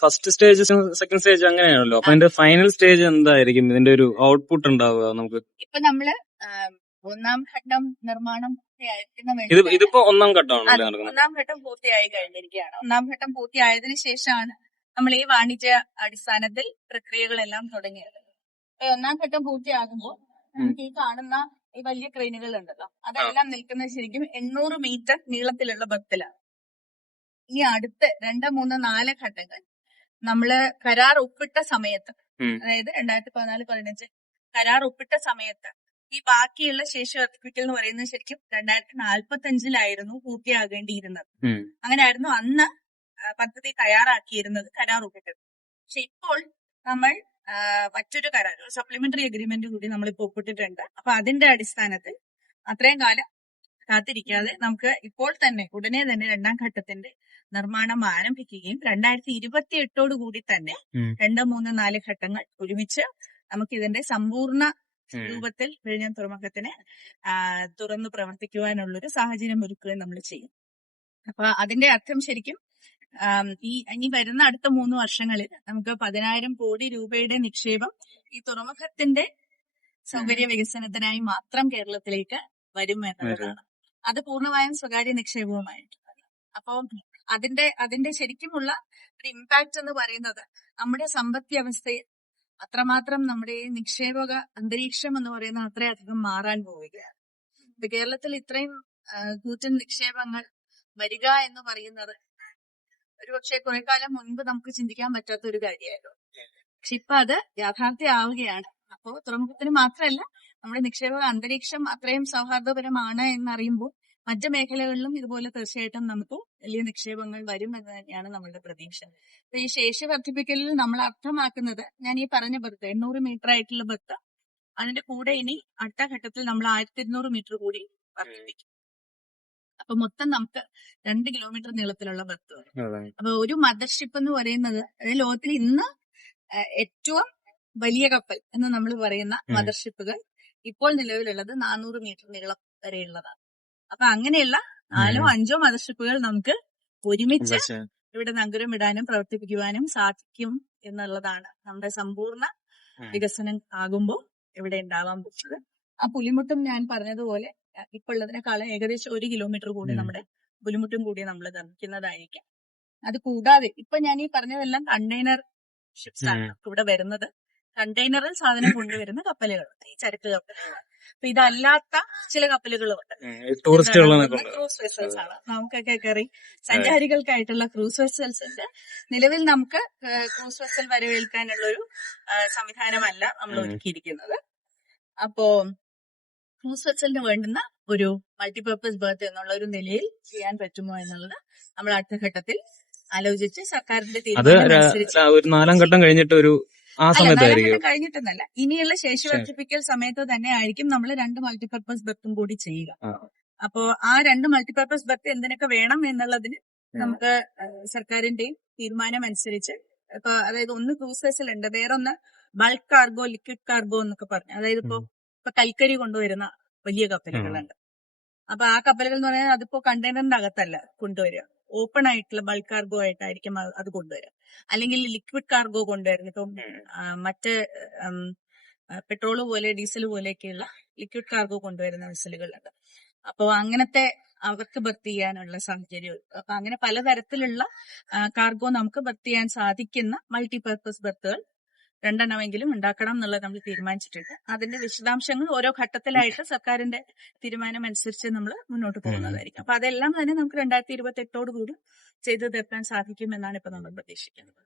First stage second stage അങ്ങനെയാണല്ലോ. അപ്പൊ അതിന്റെ ഫൈനൽ സ്റ്റേജ് എന്തായിരിക്കും? ഇതിന്റെ ഒരു ഔട്ട്പുട്ട് ഉണ്ടാവുക നമുക്ക്? ഇപ്പൊ നമ്മള് ഒന്നാം ഘട്ടം നിർമ്മാണം ഇതിപ്പോ ഒന്നാം ഘട്ടമാണല്ലോ നടക്കുന്നത്. ഒന്നാം ഘട്ടം പൂർത്തിയായി കഴിഞ്ഞിരിക്കുകയാണ്. ഒന്നാം ഘട്ടം പൂർത്തിയായതിനു ശേഷമാണ് നമ്മൾ ഈ വാണിജ്യ അടിസ്ഥാനത്തിൽ പ്രക്രിയകളെല്ലാം തുടങ്ങിയത്. ഒന്നാം ഘട്ടം പൂർത്തിയാകുമ്പോൾ നമുക്ക് ഈ കാണുന്ന ഈ വലിയ ക്രെയിനുകൾ ഉണ്ടല്ലോ, അതെല്ലാം നിൽക്കുന്നത് ശരിക്കും 800 മീറ്റർ നീളത്തിലുള്ള ബർത്തിലാണ്. ഇനി അടുത്ത 2, 3, 4 ഘട്ടങ്ങൾ നമ്മള് കരാർ ഒപ്പിട്ട സമയത്ത്, അതായത് 2014-15 കരാർ ഒപ്പിട്ട സമയത്ത് ഈ ബാക്കിയുള്ള ശേഷി വർദ്ധിപ്പിക്കൽ എന്ന് പറയുന്നത് ശരിക്കും 2045 പൂർത്തിയാകേണ്ടിയിരുന്നത്. അങ്ങനെയായിരുന്നു അന്ന് പദ്ധതി തയ്യാറാക്കിയിരുന്നത്, കരാർ ഒപ്പിട്ടത്. പക്ഷെ ഇപ്പോൾ നമ്മൾ മറ്റൊരു കരാർ, സപ്ലിമെന്ററി അഗ്രിമെന്റ് കൂടി നമ്മളിപ്പോ ഒപ്പിട്ടിട്ടുണ്ട്. അപ്പൊ അതിന്റെ അടിസ്ഥാനത്തിൽ അത്രയും കാലം കാത്തിരിക്കാതെ നമുക്ക് ഇപ്പോൾ തന്നെ ഉടനെ തന്നെ രണ്ടാം ഘട്ടത്തിന്റെ നിർമ്മാണം ആരംഭിക്കുകയും 2028 കൂടി തന്നെ 2, 3, 4 ഘട്ടങ്ങൾ ഒരുമിച്ച് നമുക്ക് ഇതിന്റെ സമ്പൂർണ്ണ രൂപത്തിൽ വിഴിഞ്ഞം തുറമുഖത്തിന് തുറന്നു പ്രവർത്തിക്കുവാനുള്ളൊരു സാഹചര്യം ഒരുക്കുകയും നമ്മൾ ചെയ്യും. അപ്പൊ അതിന്റെ അർത്ഥം ശരിക്കും ഇനി വരുന്ന അടുത്ത 3 വർഷങ്ങളിൽ നമുക്ക് 10,000 കോടി രൂപയുടെ നിക്ഷേപം ഈ തുറമുഖത്തിന്റെ സൗകര്യ വികസനത്തിനായി മാത്രം കേരളത്തിലേക്ക് വരും എന്നുള്ളതാണ്. അത് പൂർണ്ണമായും സ്വകാര്യ നിക്ഷേപവുമായിട്ടുള്ളത്. അപ്പോൾ അതിന്റെ ശരിക്കുമുള്ള ഒരു ഇമ്പാക്ട് എന്ന് പറയുന്നത് നമ്മുടെ സമ്പദ് വ്യവസ്ഥയിൽ അത്രമാത്രം നമ്മുടെ ഈ നിക്ഷേപക അന്തരീക്ഷം എന്ന് പറയുന്നത് അത്രയധികം മാറാൻ പോവുകയാണ്. ഇപ്പൊ കേരളത്തിൽ ഇത്രയും കൂറ്റൻ നിക്ഷേപങ്ങൾ വരിക എന്ന് പറയുന്നത് ഒരുപക്ഷെ കുറെ കാലം മുൻപ് നമുക്ക് ചിന്തിക്കാൻ പറ്റാത്ത ഒരു കാര്യമായിരുന്നു. പക്ഷെ ഇപ്പൊ അത് യാഥാർത്ഥ്യമാവുകയാണ്. അപ്പോ തുറമുഖത്തിന് മാത്രമല്ല, നമ്മുടെ നിക്ഷേപക അന്തരീക്ഷം അത്രയും സൗഹാർദ്ദപരമാണ് എന്നറിയുമ്പോൾ മറ്റു മേഖലകളിലും ഇതുപോലെ തീർച്ചയായിട്ടും നമുക്ക് വലിയ നിക്ഷേപങ്ങൾ വരും എന്ന് തന്നെയാണ് നമ്മളുടെ പ്രതീക്ഷ. അപ്പൊ ഈ ശേഷി വർദ്ധിപ്പിക്കലിൽ നമ്മൾ അർത്ഥമാക്കുന്നത്, ഞാൻ ഈ പറഞ്ഞ ബർത്ത് 800 മീറ്റർ ആയിട്ടുള്ള ബർത്ത്, അതിന്റെ കൂടെ ഇനി അടുത്ത ഘട്ടത്തിൽ നമ്മൾ 1200 മീറ്റർ കൂടി വർദ്ധിപ്പിക്കും. അപ്പൊ മൊത്തം നമുക്ക് 2 കിലോമീറ്റർ നീളത്തിലുള്ള ബർത്ത് വരും. അപ്പൊ ഒരു മദർഷിപ്പ് എന്ന് പറയുന്നത് ലോകത്തിൽ ഇന്ന് ഏറ്റവും വലിയ കപ്പൽ എന്ന് നമ്മൾ പറയുന്ന മദർഷിപ്പുകൾ ഇപ്പോൾ നിലവിലുള്ളത് 400 മീറ്റർ നീളം വരെയുള്ളതാണ്. അപ്പൊ അങ്ങനെയുള്ള 4, 5 മദർഷിപ്പുകൾ നമുക്ക് ഒരുമിച്ച് ഇവിടെ നങ്കൂരം ഇടാനും പ്രവർത്തിപ്പിക്കുവാനും സാധിക്കും എന്നുള്ളതാണ് നമ്മുടെ സമ്പൂർണ്ണ വികസനം ആകുമ്പോൾ ഇവിടെ ഉണ്ടാവാൻ പോകുന്നത്. ആ പുലിമുട്ടും ഞാൻ പറഞ്ഞതുപോലെ ഇപ്പോൾ ഉള്ളതിനേക്കാളും ഏകദേശം 1 കിലോമീറ്റർ കൂടി നമ്മുടെ പുലിമുട്ടും കൂടി നമ്മൾ നിർമ്മിക്കുന്നതായിരിക്കാം. അത് കൂടാതെ ഇപ്പൊ ഞാൻ ഈ പറഞ്ഞതെല്ലാം കണ്ടെയ്നർ ഷിപ്സ് ആണ് ഇവിടെ വരുന്നത്. കണ്ടെയ്നറിൽ സാധനം കൊണ്ടുവരുന്ന കപ്പലുകളുണ്ട്, ഈ ചരക്ക് കപ്പലുകൾ. അപ്പൊ ഇതല്ലാത്ത ചില കപ്പലുകളുമുണ്ട്, ക്രൂസ് വെസൽസ് ആണ്. നമുക്കൊക്കെ കയറി സഞ്ചാരികൾക്കായിട്ടുള്ള ക്രൂസ് വെസൽസ് ഉണ്ട്. നിലവിൽ നമുക്ക് ക്രൂസ് വെസൽ വരവേൽക്കാനുള്ള ഒരു സംവിധാനമല്ല നമ്മൾ ഒരുക്കിയിരിക്കുന്നത്. അപ്പോ ക്രൂസ് വെസലിന് വേണ്ടുന്ന ഒരു മൾട്ടിപർപ്പസ് ബർത്ത് എന്നുള്ള ഒരു നിലയിൽ ചെയ്യാൻ പറ്റുമോ എന്നുള്ളത് നമ്മൾ അടുത്ത ഘട്ടത്തിൽ ആലോചിച്ച് സർക്കാരിന്റെ തീരുമാനം അനുസരിച്ച് 4 ഘട്ടം കഴിഞ്ഞിട്ട് ഒരു കഴിഞ്ഞിട്ടെന്നല്ല, ഇനിയുള്ള ശേഷി വർദ്ധിപ്പിക്കൽ സമയത്ത് തന്നെ ആയിരിക്കും നമ്മൾ 2 മൾട്ടിപർപ്പസ് ബർത്തും കൂടി ചെയ്യുക. അപ്പോ ആ 2 മൾട്ടിപർപ്പസ് ബർത്ത് എന്തിനൊക്കെ വേണം എന്നുള്ളതിന് നമുക്ക് സർക്കാരിന്റെയും തീരുമാനം അനുസരിച്ച്, ഇപ്പൊ അതായത് ഒന്ന് ക്രൂസ് വെസൽ ഉണ്ട്, വേറൊന്ന് ബൾക്ക് കാർഗോ, ലിക്വിഡ് കാർഗോ എന്നൊക്കെ പറഞ്ഞു. അതായത് ഇപ്പൊ കൽക്കരി കൊണ്ടുവരുന്ന വലിയ കപ്പലുകളുണ്ട്. അപ്പൊ ആ കപ്പലുകൾ എന്ന് പറഞ്ഞാൽ അതിപ്പോ കണ്ടെയ്നറിന്റെ അകത്തല്ല കൊണ്ടുവരിക, ഓപ്പൺ ആയിട്ടുള്ള ബൾക്ക് കാർഗോ ആയിട്ടായിരിക്കും അത് കൊണ്ടുവരിക. അല്ലെങ്കിൽ ലിക്വിഡ് കാർഗോ കൊണ്ടുവരുന്നത്, ഇപ്പം മറ്റ് പെട്രോള് പോലെ ഡീസൽ പോലെയൊക്കെയുള്ള ലിക്വിഡ് കാർഗോ കൊണ്ടുവരുന്ന വെസലുകളുണ്ട്. അപ്പോ അങ്ങനത്തെ അവർക്ക് ബർത്ത് ചെയ്യാനുള്ള സാഹചര്യം. അപ്പൊ അങ്ങനെ പലതരത്തിലുള്ള കാർഗോ നമുക്ക് ബർത്ത് ചെയ്യാൻ സാധിക്കുന്ന മൾട്ടിപർപ്പസ് ബർത്തുകൾ 2 എണ്ണമെങ്കിലും ഉണ്ടാക്കണം എന്നുള്ളത് നമ്മൾ തീരുമാനിച്ചിട്ടുണ്ട്. അതിന്റെ വിശദാംശങ്ങൾ ഓരോ ഘട്ടത്തിലായിട്ട് സർക്കാരിന്റെ തീരുമാനം അനുസരിച്ച് നമ്മൾ മുന്നോട്ട് പോകുന്നതായിരിക്കും. അപ്പൊ അതെല്ലാം തന്നെ നമുക്ക് 2028 കൂടി ചെയ്തു തീർക്കാൻ സാധിക്കും എന്നാണ് ഇപ്പൊ നമ്മൾ പ്രതീക്ഷിക്കുന്നത്.